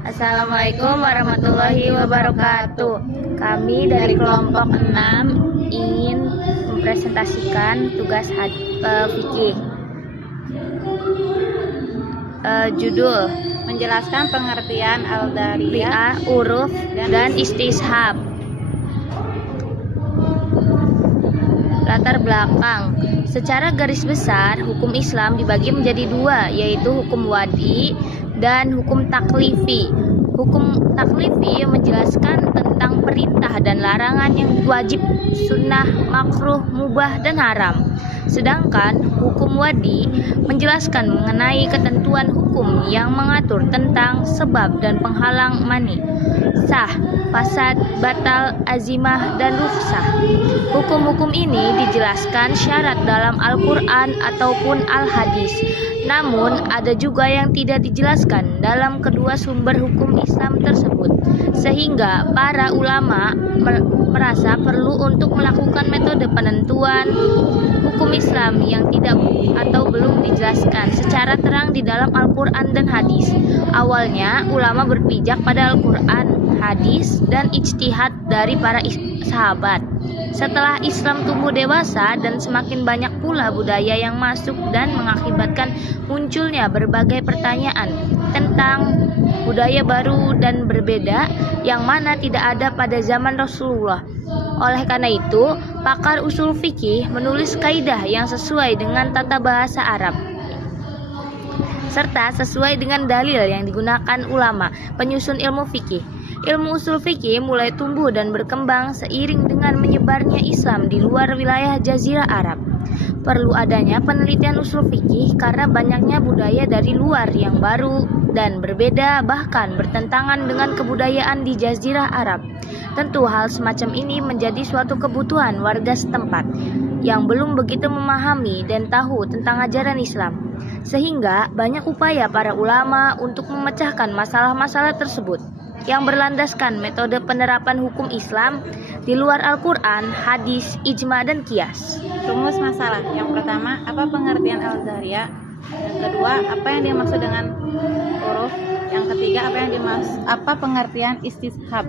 Assalamualaikum warahmatullahi wabarakatuh. Kami dari kelompok 6 ingin mempresentasikan tugas fikih. Judul: menjelaskan pengertian al-dariyah, uruf dan istishab. Latar belakang. Secara garis besar, hukum Islam dibagi menjadi dua, yaitu hukum wadi dan hukum taklifi. Hukum taklifi menjelaskan tentang perintah dan larangan yang wajib, sunnah, makruh, mubah, dan haram. Sedangkan hukum wadi menjelaskan mengenai ketentuan hukum yang mengatur tentang sebab dan penghalang mani, sah, fasad, batal, azimah, dan rukhsah. Hukum-hukum ini dijelaskan syarat dalam Al-Quran ataupun Al-Hadis. Namun ada juga yang tidak dijelaskan dalam kedua sumber hukum Islam tersebut, sehingga para ulama merasa perlu untuk melakukan metode penentuan hukum Islam yang tidak atau belum dijelaskan secara terang di dalam Al-Quran dan Hadis. Awalnya ulama berpijak pada Al-Quran, hadis, dan ijtihad dari para sahabat. Setelah Islam tumbuh dewasa dan semakin banyak pula budaya yang masuk dan mengakibatkan munculnya berbagai pertanyaan tentang budaya baru dan berbeda yang mana tidak ada pada zaman Rasulullah. Oleh karena itu, pakar usul fikih menulis kaidah yang sesuai dengan tata bahasa Arab serta sesuai dengan dalil yang digunakan ulama penyusun ilmu fikih. Ilmu usul fikih mulai tumbuh dan berkembang seiring dengan menyebarnya Islam di luar wilayah Jazirah Arab. Perlu adanya penelitian usul fikih karena banyaknya budaya dari luar yang baru dan berbeda, bahkan bertentangan dengan kebudayaan di Jazirah Arab. Tentu hal semacam ini menjadi suatu kebutuhan warga setempat yang belum begitu memahami dan tahu tentang ajaran Islam. Sehingga banyak upaya para ulama untuk memecahkan masalah-masalah tersebut yang berlandaskan metode penerapan hukum Islam di luar Al-Quran, hadis, ijma, dan qiyas. Rumus masalah. Yang pertama, apa pengertian al-dariyah? Yang kedua, apa yang dimaksud dengan uruf? Yang ketiga, apa pengertian istishab?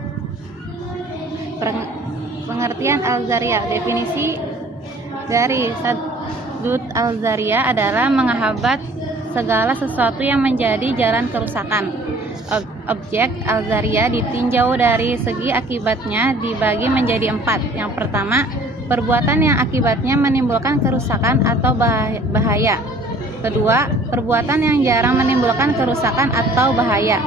Pengertian al-dariyah. Definisi dari Saddut al-dariyah adalah menghambat segala sesuatu yang menjadi jalan kerusakan. Objek al-dariyah ditinjau dari segi akibatnya dibagi menjadi 4. Yang pertama, perbuatan yang akibatnya menimbulkan kerusakan atau bahaya. Kedua, perbuatan yang jarang menimbulkan kerusakan atau bahaya.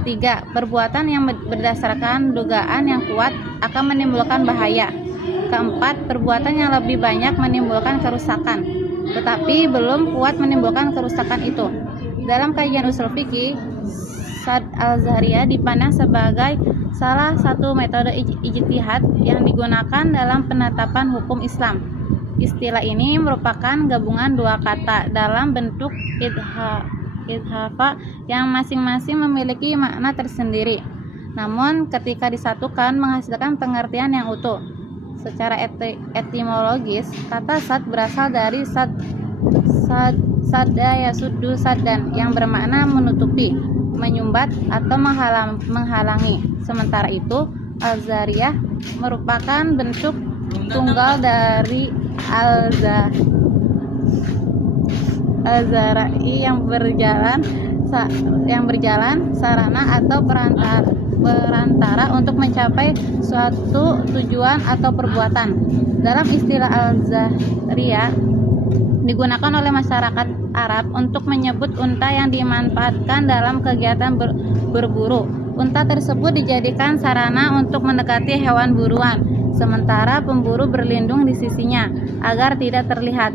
Ketiga, perbuatan yang berdasarkan dugaan yang kuat akan menimbulkan bahaya. Keempat, perbuatan yang lebih banyak menimbulkan kerusakan, tetapi belum kuat menimbulkan kerusakan itu. Dalam kajian usul fikih, Sadd al-dariyah dipandang sebagai salah satu metode ijtihad yang digunakan dalam penetapan hukum Islam. Istilah ini merupakan gabungan dua kata dalam bentuk idhafa yang masing-masing memiliki makna tersendiri. Namun ketika disatukan menghasilkan pengertian yang utuh. Secara etimologis, kata sad berasal dari sadda yasuddu saddan yang bermakna menutupi, menyumbat, atau menghalangi. Sementara itu, al-dariyah merupakan bentuk tunggal dari al-zara'i yang berjalan sarana atau perantara untuk mencapai suatu tujuan atau perbuatan. Dalam istilah al-dariyah digunakan oleh masyarakat Arab untuk menyebut unta yang dimanfaatkan dalam kegiatan berburu. Unta tersebut dijadikan sarana untuk mendekati hewan buruan, sementara pemburu berlindung di sisinya agar tidak terlihat.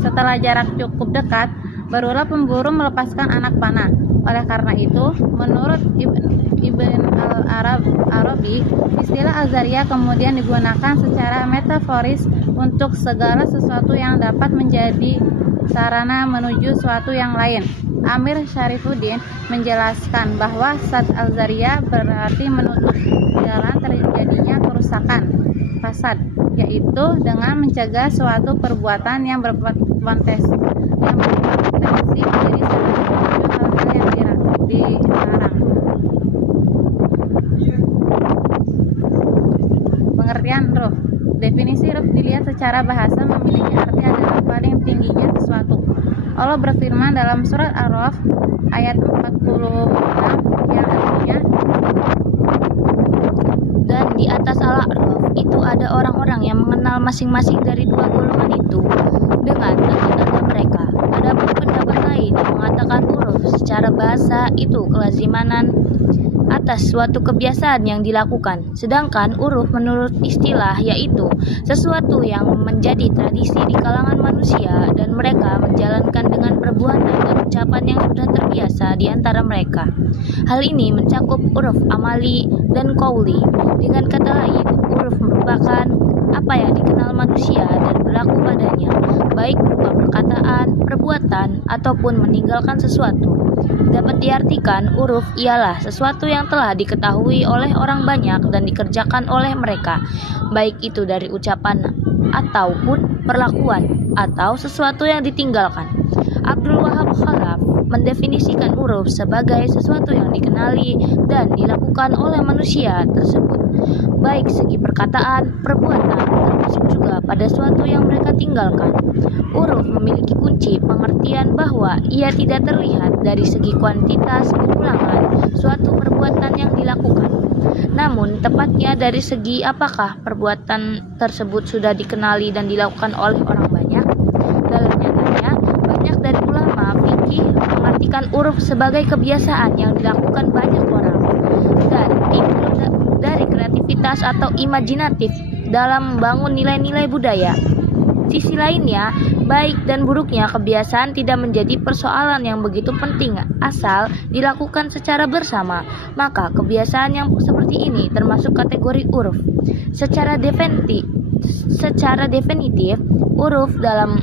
Setelah jarak cukup dekat, barulah pemburu melepaskan anak panah. Oleh karena itu, menurut Ibn al-Arabi, istilah al-dariyah kemudian digunakan secara metaforis untuk segala sesuatu yang dapat menjadi sarana menuju suatu yang lain. Amir Syarifuddin menjelaskan bahwa Sadd al-dariyah berarti menutup jalan terjadinya kerusakan, fasad, yaitu dengan mencegah suatu perbuatan yang berpotensi menjadi hal-hal yang dilarang. Definisi uruf dilihat secara bahasa memiliki arti adalah paling tingginya sesuatu. Allah berfirman dalam surat Ar-Ra'd ayat 46 yang artinya, Dan di atas Al-A'raf itu ada orang-orang yang mengenal masing-masing dari dua golongan itu dengan tanda-tanda mereka. Adapun pendapat lain yang mengatakan uruf secara bahasa itu kelazimanan atas suatu kebiasaan yang dilakukan, sedangkan uruf menurut istilah yaitu sesuatu yang menjadi tradisi di kalangan manusia dan mereka menjalankan dengan perbuatan dan ucapan yang sudah terbiasa di antara mereka. Hal ini mencakup uruf amali dan qauli. Dengan kata lain, uruf merupakan apa yang dikenal manusia dan berlaku padanya, baik berupa perkataan, perbuatan, ataupun meninggalkan sesuatu. Dapat diartikan, uruf ialah sesuatu yang telah diketahui oleh orang banyak dan dikerjakan oleh mereka, baik itu dari ucapan ataupun perlakuan, atau sesuatu yang ditinggalkan. Abdul Wahab Khalaf mendefinisikan uruf sebagai sesuatu yang dikenali dan dilakukan oleh manusia tersebut, baik segi perkataan, perbuatan, termasuk juga pada suatu yang mereka tinggalkan. Uruf memiliki kunci pengertian bahwa ia tidak terlihat dari segi kuantitas pengulangan suatu perbuatan yang dilakukan, namun tepatnya dari segi apakah perbuatan tersebut sudah dikenali dan dilakukan oleh orang banyak. Dalam nyatanya, banyak dari ulama fikih mengartikan uruf sebagai kebiasaan yang dilakukan banyak orang dan timbul dari kreativitas atau imajinatif dalam membangun nilai-nilai budaya. Sisi lainnya, baik dan buruknya kebiasaan tidak menjadi persoalan yang begitu penting asal dilakukan secara bersama. Maka kebiasaan yang seperti ini termasuk kategori uruf. Secara definitif, uruf dalam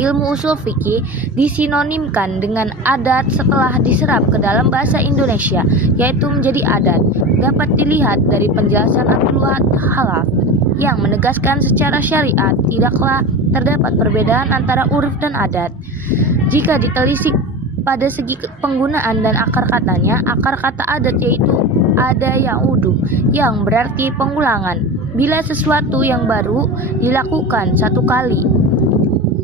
ilmu usul fikih disinonimkan dengan adat setelah diserap ke dalam bahasa Indonesia, yaitu menjadi adat. Dapat dilihat dari penjelasan Abdul Wahab Khalaf yang menegaskan secara syariat tidaklah terdapat perbedaan antara uruf dan adat. Jika ditelisik pada segi penggunaan dan akar katanya, akar kata adat yaitu ada ya'udu, yang berarti pengulangan. Bila sesuatu yang baru dilakukan satu kali,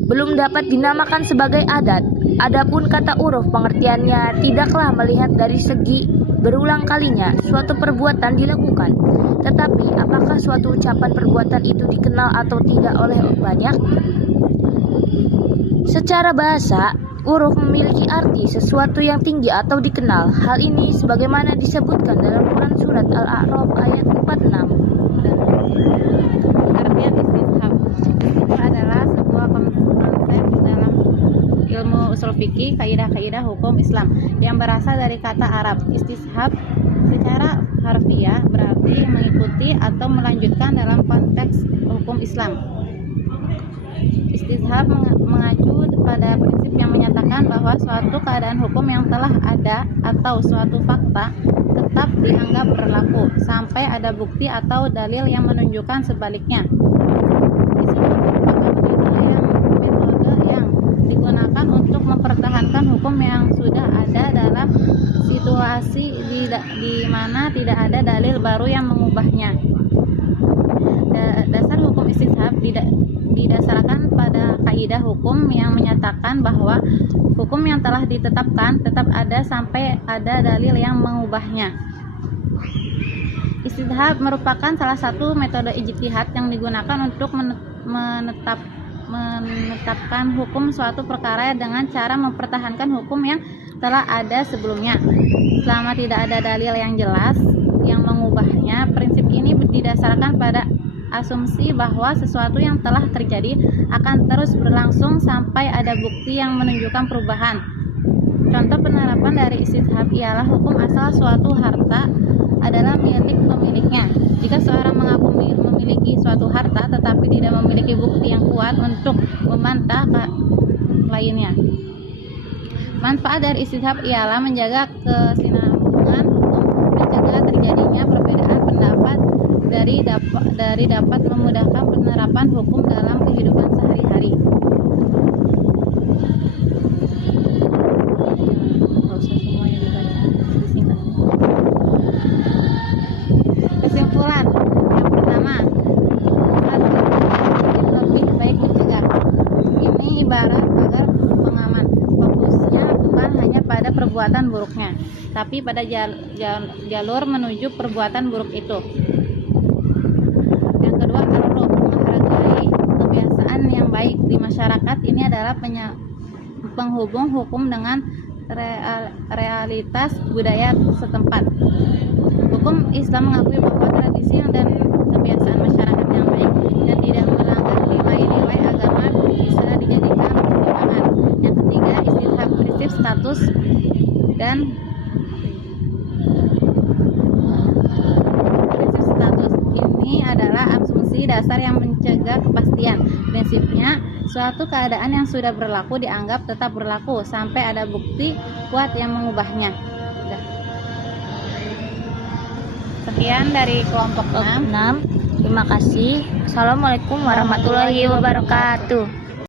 belum dapat dinamakan sebagai adat. Adapun kata uruf pengertiannya tidaklah melihat dari segi berulang kalinya suatu perbuatan dilakukan, tetapi apakah suatu ucapan perbuatan itu dikenal atau tidak oleh banyak. Secara bahasa, uruf memiliki arti sesuatu yang tinggi atau dikenal. Hal ini sebagaimana disebutkan dalam Quran surat Al-A'raf ayat 46. artian istishab adalah sebuah konsep dalam ilmu usul fikih, kaidah-kaidah hukum Islam yang berasal dari kata Arab. Istishab secara harfiah berarti mengikuti atau melanjutkan dalam konteks hukum Islam. Istishab mengacu pada prinsip yang menyatakan bahwa suatu keadaan hukum yang telah ada atau suatu fakta tetap dianggap berlaku sampai ada bukti atau dalil yang menunjukkan sebaliknya. Metode yang digunakan untuk mempertahankan hukum yang sudah ada dalam situasi di mana tidak ada dalil baru yang mengubahnya. Dasar hukum istishab didasarkan pada kaidah hukum yang menyatakan bahwa hukum yang telah ditetapkan tetap ada sampai ada dalil yang mengubahnya. Istishab merupakan salah satu metode ijtihad yang digunakan untuk menetapkan hukum suatu perkara dengan cara mempertahankan hukum yang telah ada sebelumnya. Selama tidak ada dalil yang jelas yang mengubahnya, prinsip ini didasarkan pada asumsi bahwa sesuatu yang telah terjadi akan terus berlangsung sampai ada bukti yang menunjukkan perubahan. Contoh penerapan dari istishab ialah hukum asal suatu harta adalah milik pemiliknya. Jika seorang mengaku memiliki suatu harta tetapi tidak memiliki bukti yang kuat untuk membantah lainnya. Manfaat dari istishab ialah menjaga kesinambungan hukum, mencegah terjadinya perbedaan pendapat dari dapat memudahkan penerapan hukum dalam kehidupan sehari-hari. Kesimpulan, yang pertama, hal tapi pada jalur menuju perbuatan buruk itu. Yang kedua, al-uruf, menghargai kebiasaan yang baik di masyarakat. Ini adalah penghubung hukum dengan realitas budaya setempat. Hukum Islam mengakui bahwa tradisi dan kebiasaan masyarakat yang baik dan tidak melanggar nilai-nilai agama bisa dijadikan pertimbangan. Yang ketiga, istilah prinsip status dan prinsip status ini adalah asumsi dasar yang mencegah kepastian. Prinsipnya, suatu keadaan yang sudah berlaku dianggap tetap berlaku sampai ada bukti kuat yang mengubahnya. Sekian dari kelompok 6. 6. Terima kasih. Assalamualaikum warahmatullahi wabarakatuh.